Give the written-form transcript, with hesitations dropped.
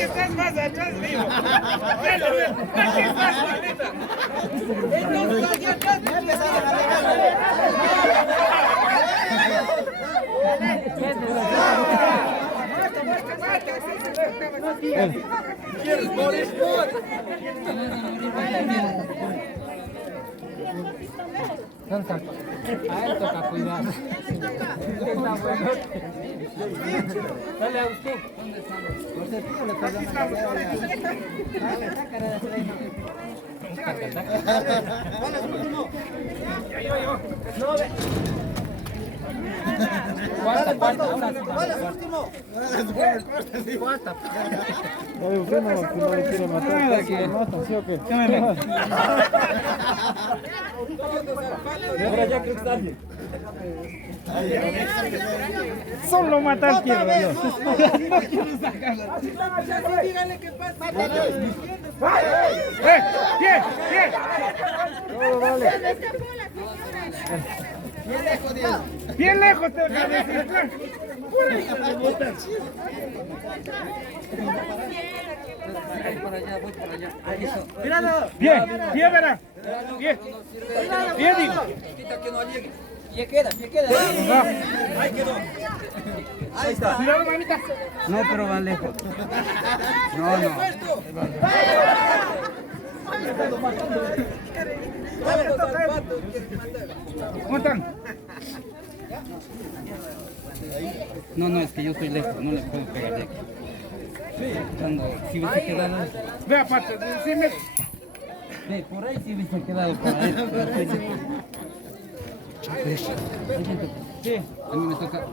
que estás más atrás mío. Velo, velo. Aquí estás, Juanita. Entonces, aquí atrás. A él toca cuidar. Está bueno. Dale a usted. Usted le pasa dale, sácale de ahí. No, ve. Cuarta. ¿Cuál es el último? Cuarta. Oye, usted no le quiere matar, ¿qué mata, sí o qué? Ahora ya creo que está bien. Solo matar quiero yo. Dígale que pasa. Bien, bien. Todo vale. Bien lejos te voy a decir. Voy por allá. Ahí está. Bien, bien, verá. Bien. Bien, digo. Quita que no llegue. Ya queda. Ahí quedó. Ahí está. Cuidado, mamita. No, pero va lejos. No. ¿Cómo están? No, es que yo estoy lejos, no le puedo pegar de aquí. Si hubiese quedado, Ve aparte, decime. por ahí si hubiese quedado por ahí. Sí. A mí me toca.